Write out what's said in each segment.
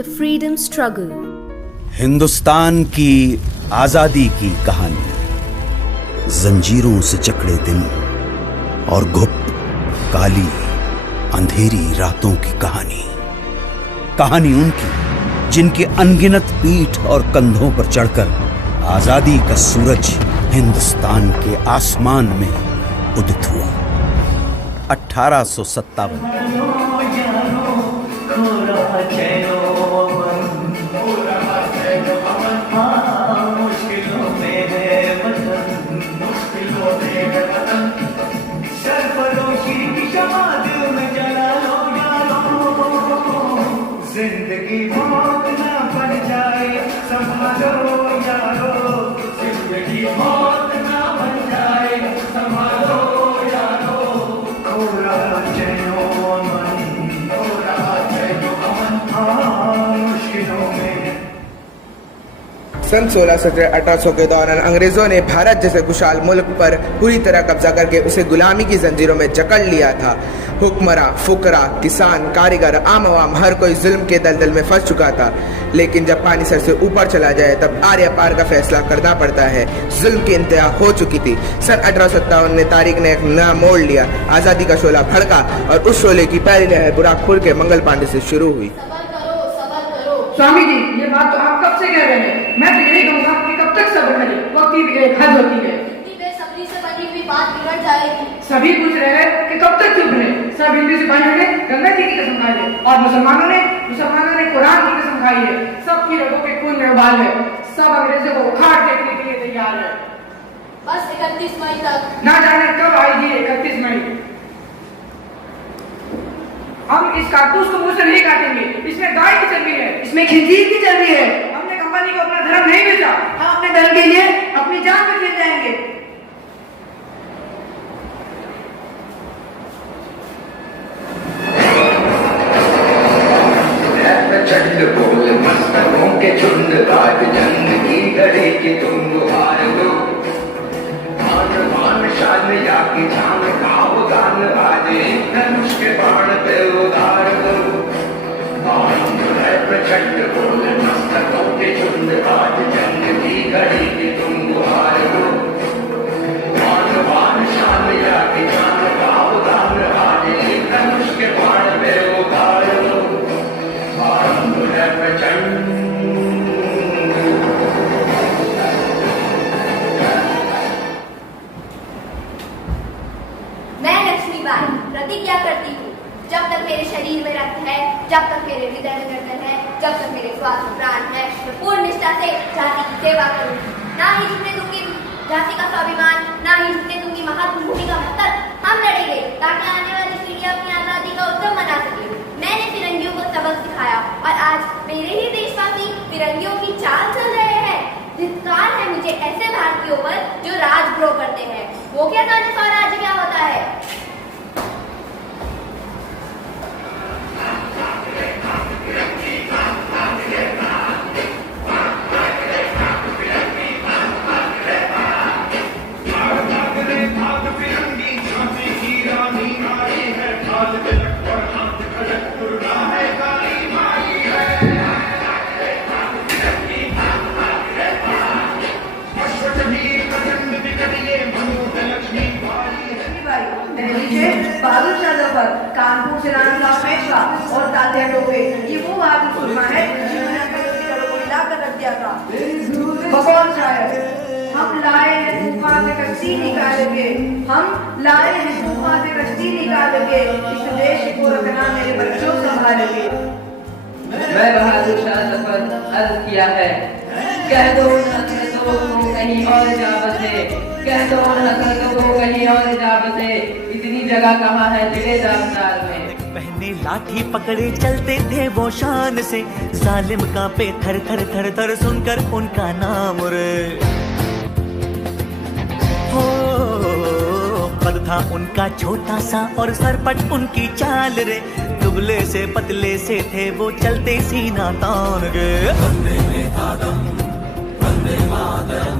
The freedom struggle. Hindustan की आजादी की कहानी, जंजीरों से जकड़े दिन और घुप काली अंधेरी रातों की कहानी। कहानी उनकी जिनके अनगिनत पीठ और कंधों पर चढ़कर आजादी का सूरज हिंदुस्तान के आसमान में उदित हुआ। 1857। जिंदगी मौत ना बन जाए संभालो यारो, जिंदगी मौत ना बन जाए संभालो यारो। थोड़ा चैनो अमन, थोड़ा चैनो अमन, हाँ मुश्किलों में। सन 1618 के दौरान अंग्रेजों ने भारत जैसे खुशहाल मुल्क पर पूरी तरह कब्जा करके उसे गुलामी की जंजीरों में जकड़ लिया था। हुक्मरां, फुकरा, किसान, कारीगर, आम आवाम हर कोई जुल्म के दलदल में फंस चुका था। लेकिन जब पानी सर से ऊपर चला जाए तब आर्य पार का फैसला करना पड़ता है। जुल्म की इंतहा हो चुकी थी। सन 1857 में तारीख ने एक नया मोड़ लिया। आज़ादी का शोला भड़का और उस शोले की पहली लहर बुराकपुर के मंगल पांडे से शुरू हुई। स्वामी जी, ये बात तो आप कब से कह रहे हैं? मैं तो यही कहूँगा कि कब तक सब्र करें, वक्त की एक हद होती है। इतनी बेसब्री से बनी हुई बात बिगड़ जाएगी। सभी पूछ रहे हैं कि कब तक चुप रहे। सब हिंदू सिपाहियों ने गंगा जी की कसम खाई है और मुसलमानों ने कुरान की कसम खाई है। सबकी रगों के खून में उबाल है। सब अंग्रेजों को उखाड़ फेंकने के लिए तैयार है। बस 31 मई तक। ना जाने कब आएगी 31 मई। हम इस कारतूस को मुंह से नहीं काटेंगे। इसमें गाय की चर्बी है, इसमें खिंजीर की चर्बी है। हमने कंपनी को अपना धर्म नहीं बेचा। हम अपने धर्म के लिए अपनी जान पे खेल जाएंगे। चंड बोल मस्तकों के झुंड, आज जंग की घड़ी की तुम हार लो। मान शान या की जान गाव गान, आज धनुष के बाण पे उतार दो। प्रचंड बोल मस्तकों के झुंड, आज जंग की घड़ी की तुम हार लो। मान शान या की जान गाव गान, आज धनुष के बाण पे उतार दो। प्रचंड प्रतिज्ञा करती हूँ, जब तक मेरे शरीर में रक्त है, जब तक मेरे हृदय में गर्दन है, जब तक मेरे श्वास में प्राण है, मैं पूर्ण निष्ठा से जाति की सेवा करूंगी। ना ही झुकने दूंगी जाति का स्वाभिमान, ना ही झुकने दूंगी मातृभूमि का महत्व। हम लड़ेंगे ताकि आने वाली पीढ़ियां अपनी आजादी का उत्सव मना सके। मैंने फिरंगियों को सबक सिखाया और आज मेरे ही देशवासी फिरंगियों की चाल चल रहे हैं। धिक्कार है मुझे ऐसे भारतीयों पर जो राजद्रोह करते हैं। वो क्या जाने स्वराज्य क्या होता है। बहादुर शाह जफर, कानपुर से राणा पेशवा और तात्या टोपे, ये वो बहादुर सुरमा है जिन्होंने को हिलाकर रख दिया था। बकौल शायर, हम लाए हैं तूफान से कश्ती निकाल के, हम लाए हैं तूफान से कश्ती निकाल के, इस देश को रखना मेरे बच्चों संभाल के। मैं बहादुर शाह जफर अर्ज किया है, कह दो नस्ल को कहीं और जा बसे, कह दो नस्ल को कहीं और जा बसे, इतनी जगह कहाँ है तेरे दास्तान में। पहने लाठी पकड़े चलते थे वो शान से, जालिम कांपे थर थर थर थर सुनकर उनका नाम रे। हो कद था उनका छोटा सा और सरपट उनकी चाल रे, दुबले से पतले से थे वो चलते सीना तान गे। बंदे में था दम, बंदे मातरम,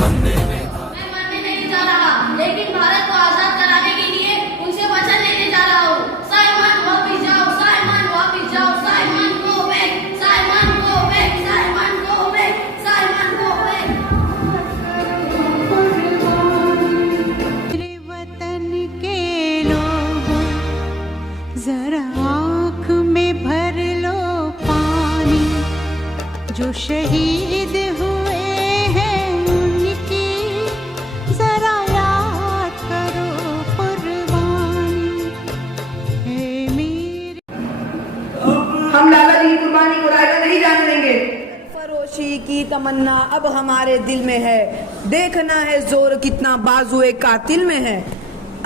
बंदे में था। मैं मरने नहीं जा रहा, लेकिन भारत को आजाद कराने के लिए उनसे वचन लेने जा रहा हूँ। साइमन वापिस जाओ, साइमन वापिस जाओ, साइमन गो बैक, जो शहीद हुए हैं उनकी जरा याद करो कुर्बानी है मेरी। हम लाला जी की कुर्बानी को रायगा नहीं जाने देंगे। फरोशी की तमन्ना अब हमारे दिल में है, देखना है जोर कितना बाजुए कातिल में है।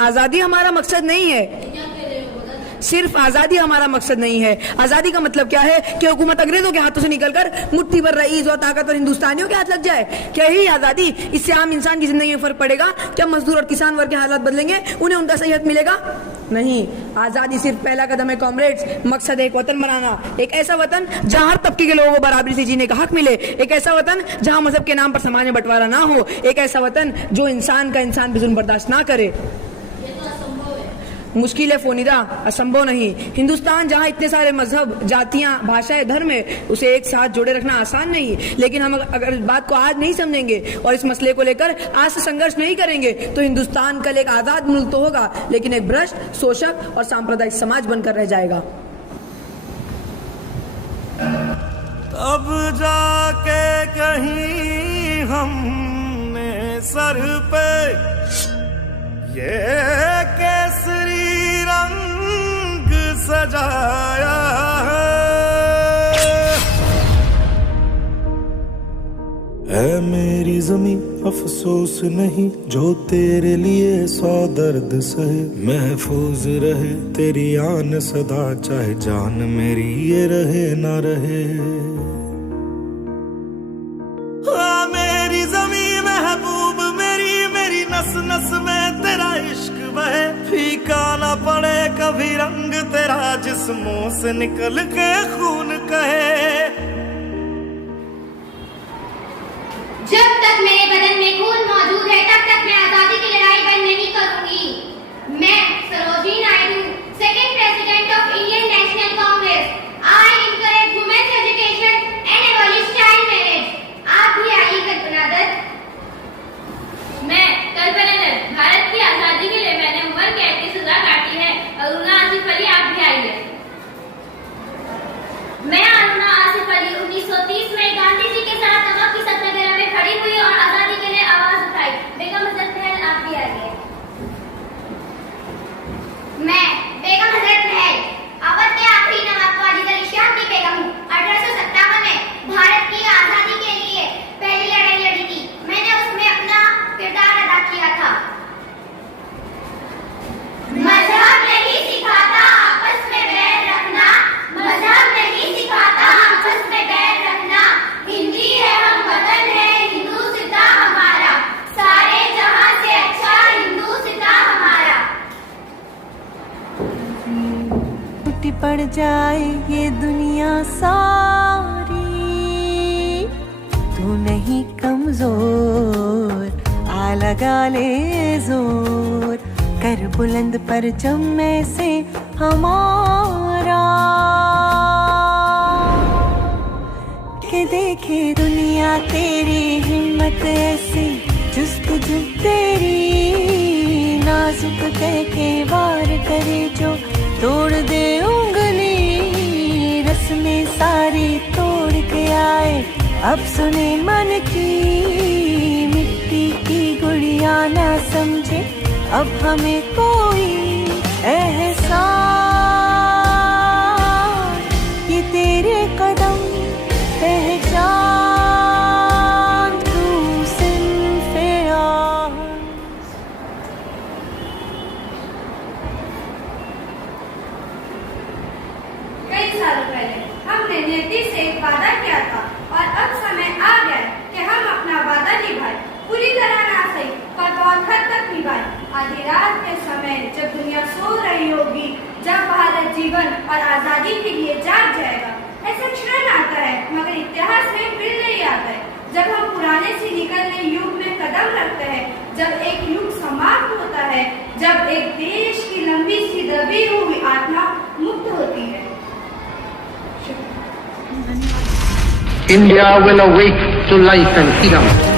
आजादी हमारा मकसद नहीं है, सिर्फ आजादी हमारा मकसद नहीं है। आजादी का मतलब क्या है कि हुकूमत अंग्रेजों के हाथों से निकलकर मुट्ठी भर रईस और ताकतवर हिंदुस्तानियों के हाथ लग जाए। क्या ही आजादी? इससे आम इंसान की जिंदगी में फर्क पड़ेगा? क्या मजदूर और किसान वर्ग के हालात बदलेंगे? उन्हें उनका सही हक मिलेगा? नहीं। आजादी सिर्फ पहला कदम है कॉमरेड्स। मकसद है एक वतन बनाना, एक ऐसा वतन जहां हर तबके के लोगों को बराबरी से जीने का हक मिले, एक ऐसा वतन जहां मजहब के नाम पर समाज में बंटवारा ना हो, एक ऐसा वतन जो इंसान का इंसान भी जुल्म बर्दाश्त ना करे। मुश्किल है फोनीदा, असंभव नहीं। हिंदुस्तान जहां इतने सारे मजहब, जातियां, भाषाएं, धर्म है, उसे एक साथ जोड़े रखना आसान नहीं। लेकिन हम अगर इस बात को आज नहीं समझेंगे और इस मसले को लेकर आज से संघर्ष नहीं करेंगे तो हिंदुस्तान कल एक आजाद मुल्क तो होगा लेकिन एक भ्रष्ट, शोषक और सांप्रदायिक समाज बनकर रह जाएगा। अब जाके कहीं हमने सर पे ये केसरी रंग सजाया है मेरी ज़मीं, अफसोस नहीं जो तेरे लिए 100 दर्द सहे। महफूज रहे तेरी आन सदा, चाहे जान मेरी ये रहे ना रहे। मेरी ज़मीं महबूब मेरी, मेरी नस नस में तेरा इश्क बहे। फीका ना पड़े कभी रंग तेरा, जिस्मों से निकल के खून कहे। जब तक मेरे बदन में खून मौजूद है तब तक मैं आजादी की लड़ाई बंद नहीं करूंगी। मैं Sarojini Naidu, second president of Indian National Congress, I encourage women's education and abolish child marriage. आप भी आइए कल्पना दत्त। मैं कल्पना दत्त, भारत की आजादी के लिए मैंने उम्र कैद की सजा काटी है। अरुणा आसिफ अली, आप भी आइए। मैं अरुणा आसिफ अली 1930 में गांधी जी के साथ नमक की सत्याग्रह में खड़ी हुई और आजादी के लिए आवाज उठाई। बेगम हजरत महल, आप भी आइए। मैं बेगम हजरत महल, अवध के आखिरी नवाब वाजिद अली शाह की बेगम हूँ। 1857 में भारत की आजादी के लिए पहली लड़ाई लड़ी थी। मैंने उसमें अपना किरदार अदा किया था। मजहब नहीं सिखाता आपस में बैर रखना, मजहब नहीं सिखाता आपस में बैर रखना। हिंदी है हम वतन है हिंदू सिता हमारा, सारे जहां से अच्छा हिंदू सिता हमारा। टूटी पड़ जाए ये दुनिया सारी, तू नहीं कमजोर, आ लगा ले जोर, कर बुलंद परचम में से हमारा। के देखे दुनिया तेरी हिम्मत ऐसी, जुस्तजू तेरी नाजुक कह के वार करे जो तोड़ दे उंगली। रस्में सारी तोड़ के आए अब सुने मन की, मिट्टी की गुड़िया ना समझे अब हमें कोई एहसास। ये तेरे कदम पहचान तू सिर्फ यार। कई सालों पहले हमने नियति से एक वादा किया था और अब समय आ गया कि हम अपना वादा निभाएं। पूरी तरह ना सही पर बहुत हद तक निभाएं। आधी रात के समय जब दुनिया सो रही होगी, जब भारत जीवन और आजादी के लिए जाग जाएगा। ऐसा क्षण आता है मगर इतिहास में फिर नहीं आता है, जब हम पुराने से निकलने युग में कदम रखते हैं, जब एक युग समाप्त होता है, जब एक देश की लंबी सी दबी हुई आत्मा मुक्त होती है। India will awake to life and freedom.